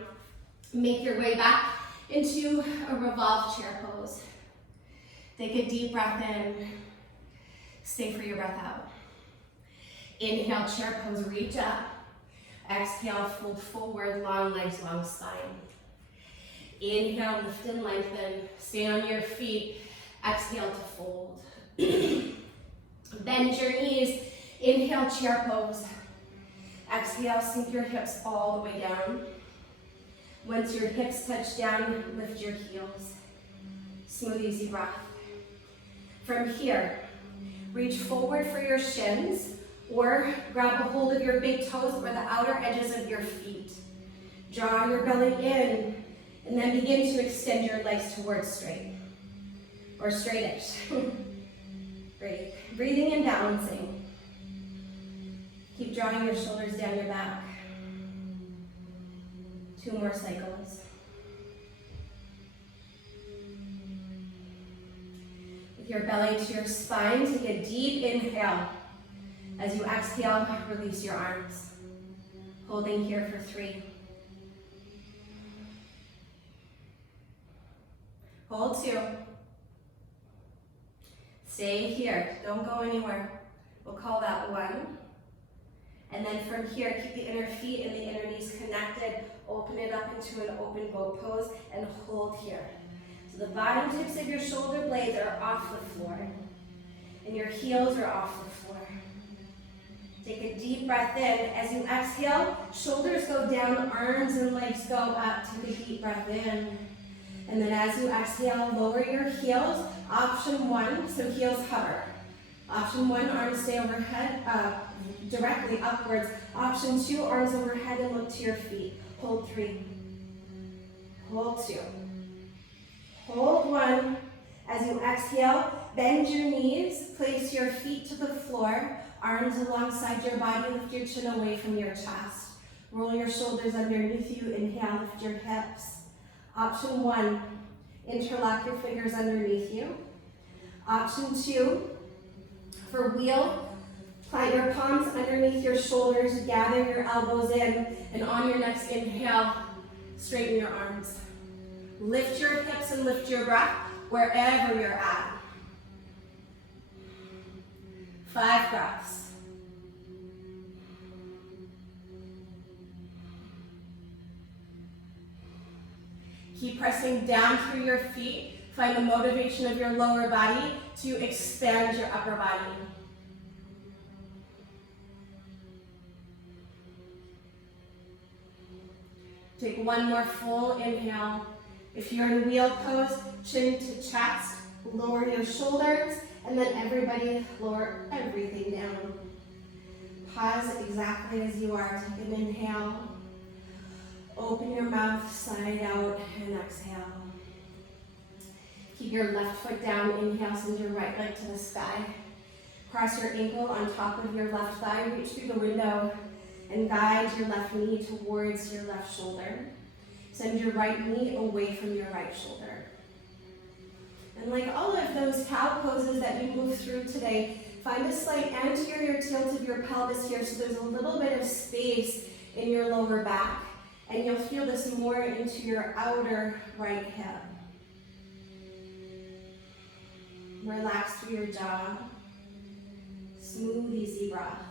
Make your way back into a revolved chair pose. Take a deep breath in. Stay for your breath out. Inhale, chair pose, reach up. Exhale, fold forward, long legs, long spine. Inhale, lift and lengthen. Stay on your feet. Exhale to fold. Bend your knees. Inhale, chair pose. Exhale, sink your hips all the way down. Once your hips touch down, lift your heels. Smooth, easy breath. From here, reach forward for your shins or grab a hold of your big toes or the outer edges of your feet. Draw your belly in and then begin to extend your legs towards straight or straightish. Great. Breathing and balancing. Keep drawing your shoulders down your back. 2 more cycles. With your belly to your spine, take a deep inhale. As you exhale, release your arms. Holding here for 3. Hold 2. Stay here, don't go anywhere. We'll call that 1. And then from here, keep the inner feet and the inner knees connected. Open it up into an open boat pose and hold here. So the bottom tips of your shoulder blades are off the floor. And your heels are off the floor. Take a deep breath in. As you exhale, shoulders go down, arms and legs go up. Take a deep breath in. And then as you exhale, lower your heels. Option 1, so heels hover. Option 1, arms stay overhead, directly upwards. Option 2, arms overhead and look to your feet. Hold 3. Hold 2. Hold 1. As you exhale, bend your knees, place your feet to the floor, arms alongside your body, lift your chin away from your chest. Roll your shoulders underneath you, inhale, lift your hips. Option 1, interlock your fingers underneath you. Option 2, for wheel, plant your palms underneath your shoulders, gather your elbows in, and on your next inhale, straighten your arms. Lift your hips and lift your breath wherever you're at. 5 breaths. Keep pressing down through your feet. Find the motivation of your lower body to expand your upper body. Take 1 more full inhale. If you're in wheel pose, chin to chest, lower your shoulders, and then everybody lower everything down. Pause exactly as you are. Take an inhale. Open your mouth, side out, and exhale. Keep your left foot down. Inhale, send your right leg to the sky. Cross your ankle on top of your left thigh. Reach through the window and guide your left knee towards your left shoulder. Send your right knee away from your right shoulder. And like all of those cow poses that we moved through today, find a slight anterior tilt of your pelvis here so there's a little bit of space in your lower back. And you'll feel this more into your outer right hip. Relax through your jaw. Smooth, easy breath.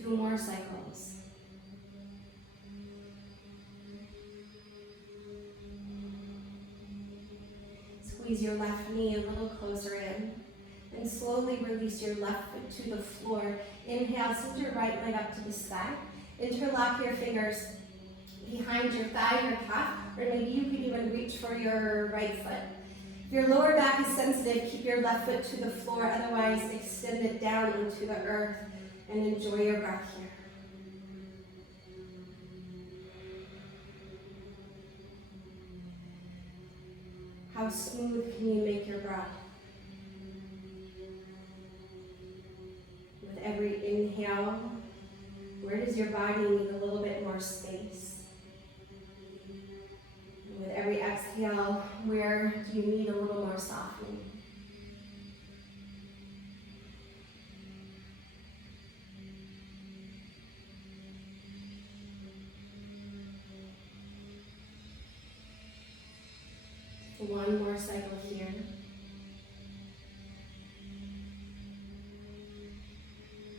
Two more cycles. Squeeze your left knee a little closer in. And slowly release your left foot to the floor. Inhale, send your right leg up to the sky. Interlock your fingers behind your thigh, your calf, or maybe you can even reach for your right foot. If your lower back is sensitive, keep your left foot to the floor. Otherwise, extend it down into the earth and enjoy your breath here. How smooth can you make your breath? With every inhale, where does your body need a little bit more space? And with every exhale, where do you need a little more softening? One more cycle here.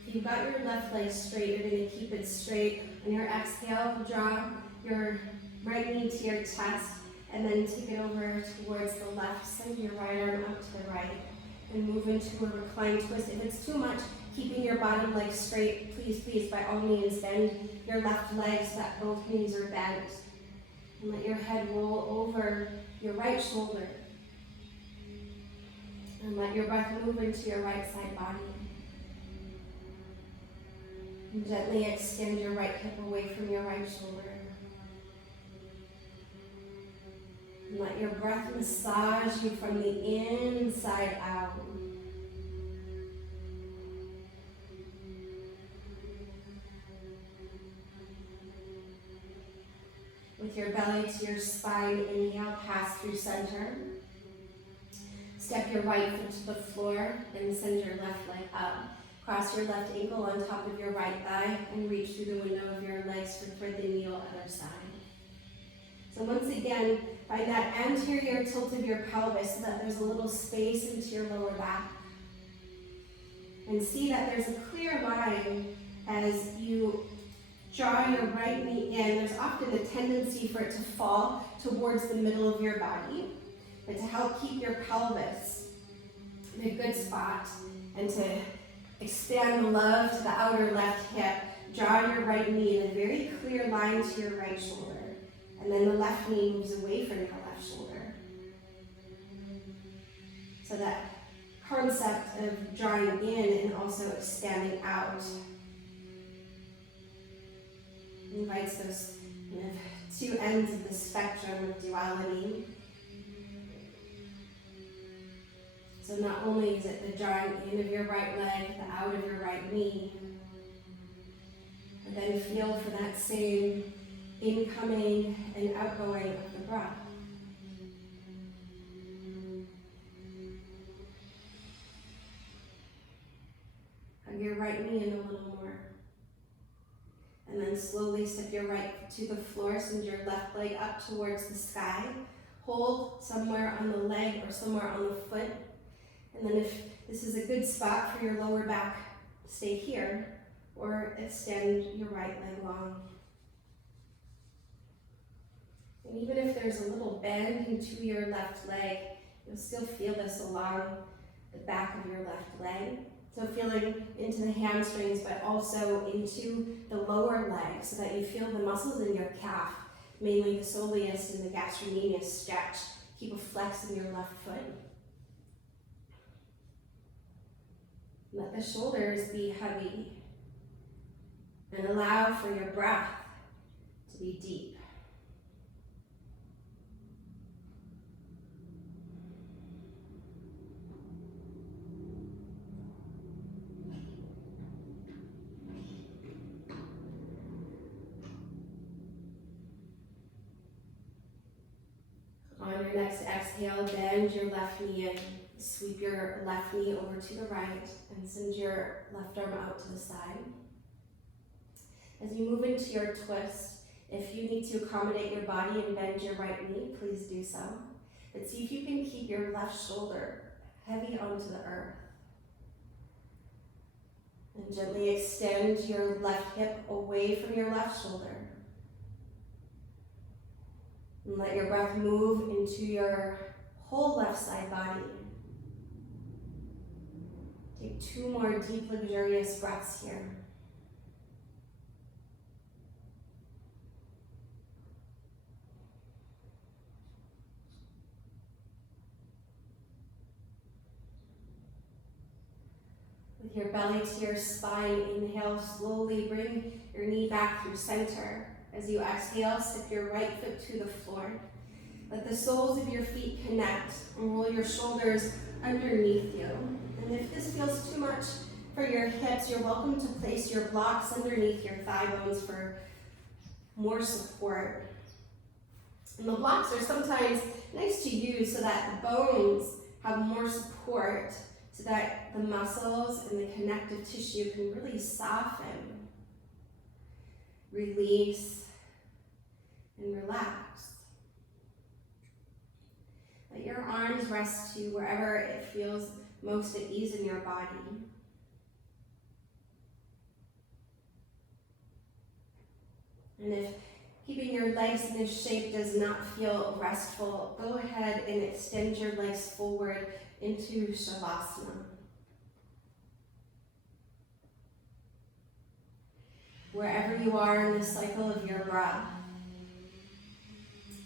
If you've got your left leg straight, you're going to keep it straight. On your exhale, draw your right knee to your chest, and then take it over towards the left. Send your right arm out to the right, and move into a reclined twist. If it's too much, keeping your bottom leg straight, please, by all means, bend your left leg so that both knees are bent. And let your head roll over your right shoulder. And let your breath move into your right side body. And gently extend your right hip away from your right shoulder. And let your breath massage you from the inside out. With your belly to your spine, inhale, pass through center. Step your right foot to the floor and send your left leg up. Cross your left ankle on top of your right thigh and reach through the window of your legs for thread the needle other side. So once again, find that anterior tilt of your pelvis so that there's a little space into your lower back. And see that there's a clear line as you draw your right knee in. There's often a tendency for it to fall towards the middle of your body. But to help keep your pelvis in a good spot and to expand the love to the outer left hip, draw your right knee in a very clear line to your right shoulder. And then the left knee moves away from your left shoulder. So that concept of drawing in and also expanding out invites those kind of two ends of the spectrum of duality. So not only is it the drawing in of your right leg, the out of your right knee, but then feel for that same incoming and outgoing of the breath. Hug your right knee in a little more. And then slowly step your right foot to the floor, send your left leg up towards the sky. Hold somewhere on the leg or somewhere on the foot. And then if this is a good spot for your lower back, stay here or extend your right leg long. And even if there's a little bend into your left leg, you'll still feel this along the back of your left leg. So feeling into the hamstrings, but also into the lower leg so that you feel the muscles in your calf, mainly the soleus and the gastrocnemius stretch. Keep a flex in your left foot. Let the shoulders be heavy and allow for your breath to be deep. exhale, bend your left knee in. Sweep your left knee over to the right and send your left arm out to the side. As you move into your twist, if you need to accommodate your body and bend your right knee, please do so. But see if you can keep your left shoulder heavy onto the earth. And gently extend your left hip away from your left shoulder. And let your breath move into your whole left side body. Take 2 more deep, luxurious breaths here. With your belly to your spine, inhale, slowly bring your knee back through center. As you exhale, step your right foot to the floor. Let the soles of your feet connect and roll your shoulders underneath you. And if this feels too much for your hips, you're welcome to place your blocks underneath your thigh bones for more support. And the blocks are sometimes nice to use so that the bones have more support, so that the muscles and the connective tissue can really soften, release, and relax. Let your arms rest to wherever it feels most at ease in your body. And if keeping your legs in this shape does not feel restful, go ahead and extend your legs forward into Shavasana. Wherever you are in the cycle of your breath,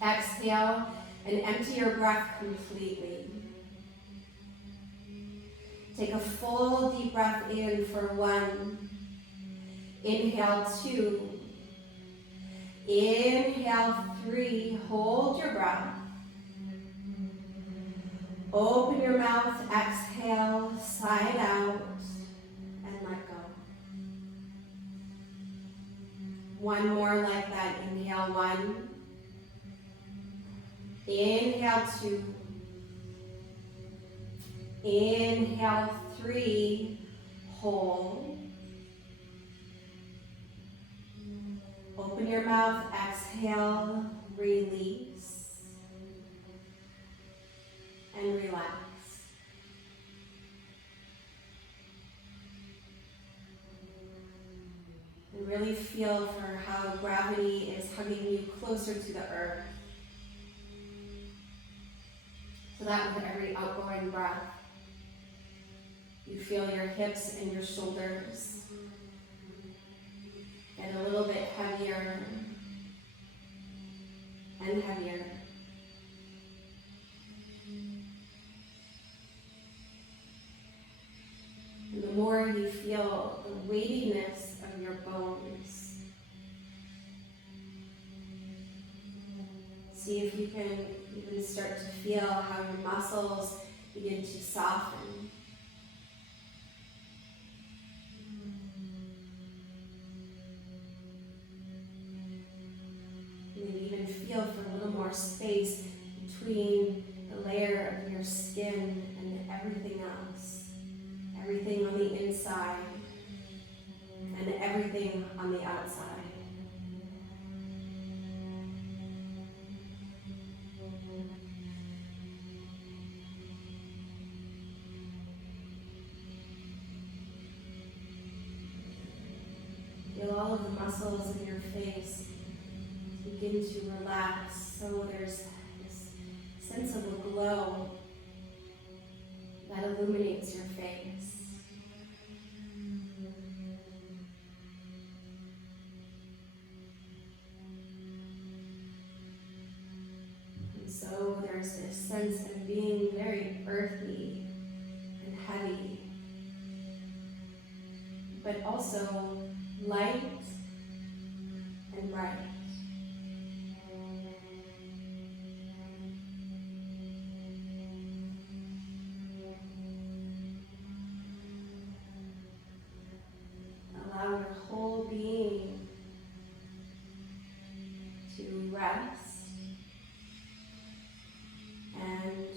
exhale and empty your breath completely. Take a full deep breath in for 1. Inhale 2. Inhale 3. Hold your breath. Open your mouth, exhale, side out, and let go. 1 more like that. Inhale 1. Inhale 2. Inhale 3. Hold. Open your mouth, exhale, release, and relax. And really feel for how gravity is hugging you closer to the earth. So that with every outgoing breath, you feel your hips and your shoulders get a little bit heavier and heavier. And the more you feel the weightiness of your bones, see if you can even start to feel how your muscles begin to soften. Maybe even feel for a little more space between the layer of your skin and everything else. Everything on the inside and everything on the outside. Feel all of the muscles in your face begin to relax, so there's this sense of a glow that illuminates your face. And so there's this sense of being very earthy and heavy, but also light and bright. Allow your whole being to rest and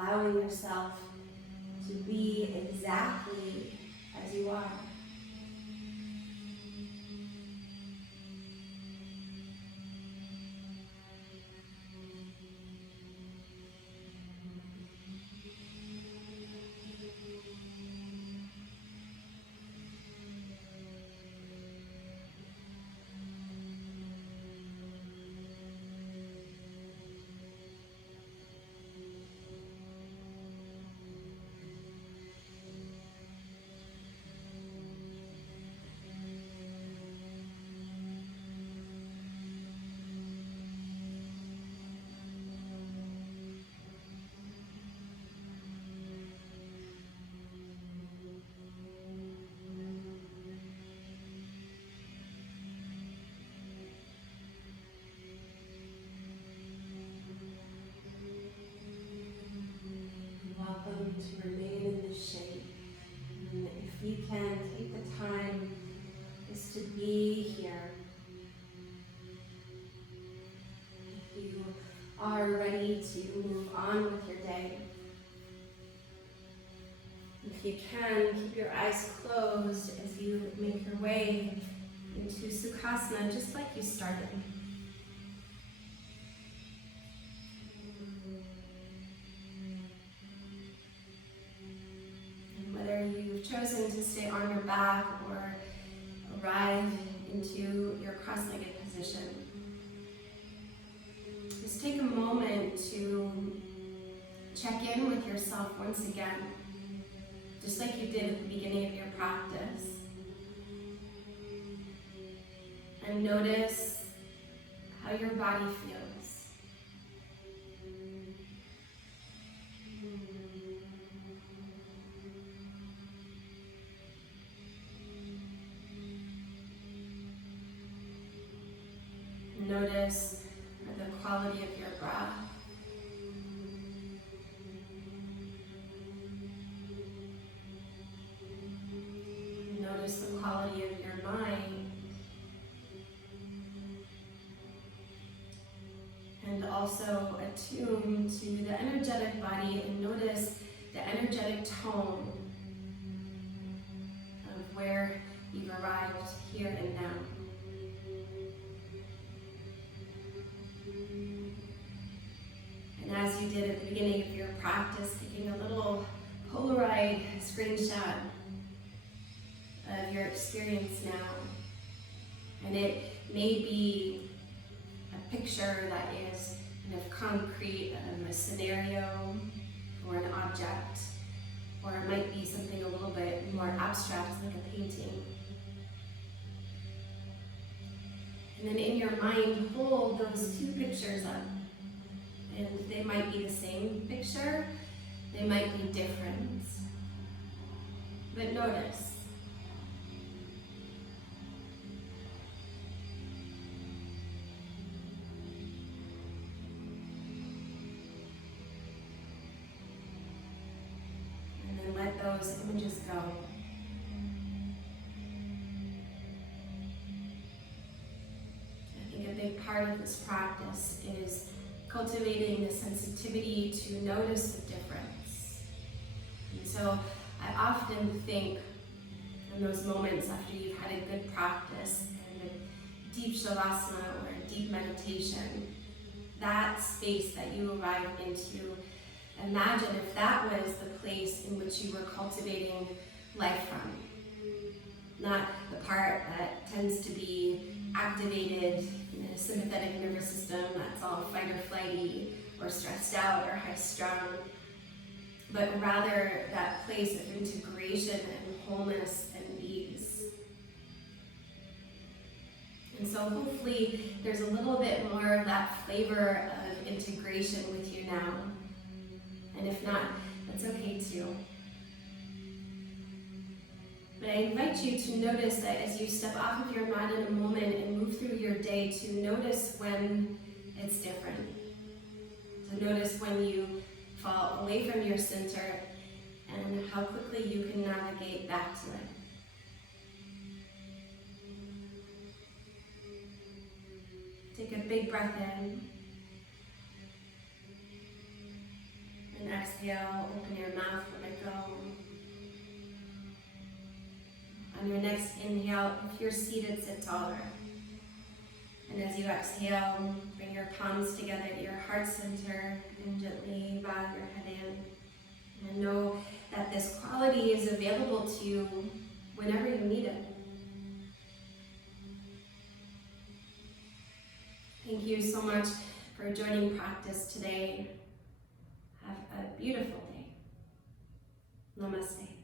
allowing yourself to be exactly as you are. Welcome to remain in this shape. And if you can, take the time just to be here. If you are ready to move on with your day, if you can, keep your eyes closed as you make your way into Sukhasana, just like you started. And whether you've chosen to stay on your back or arrive into your cross-legged position, just take a moment to check in with yourself once again, just like you did at the beginning of your practice. And notice how your body feels. Notice the quality of your breath. Notice the quality of your mind. And also attune to the energetic body and notice the energetic tone of where you've arrived here and now. And as you did at the beginning of your practice, taking a little Polaroid screenshot of your experience now. And it may be a picture that is kind of concrete, a scenario or an object, or it might be something a little bit more abstract, like a painting. And then in your mind, hold those two pictures up. And they might be the same picture, they might be different. But notice. And then let those images go. I think a big part of this practice is cultivating the sensitivity to notice the difference. And so I often think in those moments after you've had a good practice and a deep shavasana or a deep meditation, that space that you arrive into, imagine if that was the place in which you were cultivating life from. Not the part that tends to be activated in the sympathetic nervous system that's all fight or flighty or stressed out or high strung, but rather that place of integration and wholeness and ease. And so hopefully there's a little bit more of that flavor of integration with you now. And if not, that's okay too. But I invite you to notice that as you step off of your mat in a moment and move through your day, to notice when it's different. To notice when you fall away from your center and how quickly you can navigate back to it. Take a big breath in and exhale. exhale, open your mouth, let it go. On your next inhale, if you're seated, sit taller. And as you exhale, bring your palms together at your heart center and gently bow your head in. And know that this quality is available to you whenever you need it. Thank you so much for joining practice today. Have a beautiful day. Namaste.